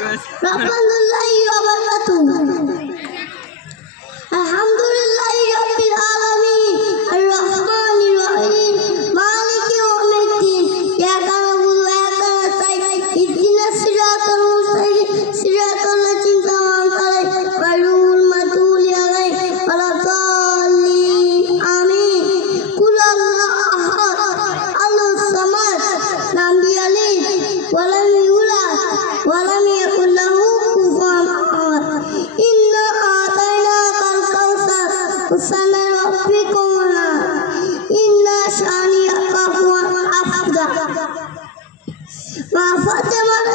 রহমানুল্লাহি ওয়া বারাকাতুহু। আলহামদুলিল্লাহি রাব্বিল আলামিন। আর রহমানির রহিম। মালিকি ইয়াউমিদ্দিন। ইয়াকা নাবুদু ওয়া ইয়াকা নাস্তাইন ইহদিনাস সিরাতাল মুস্তাকিম। সিরাতাল লাযিনা আন'আমতা আলাইহিম গায়রিল মাগদুবি আলাইহিম ওয়ালাদ-দাল্লিন আমিন। কুল আল্লাহু আহাদ আল্লাহুস সামাদ। লাম ইয়ালিদ ওয়া লাম ইউলাদ ওয়া أحسن ربكم إن شانئك هو الأفضل وفاطمة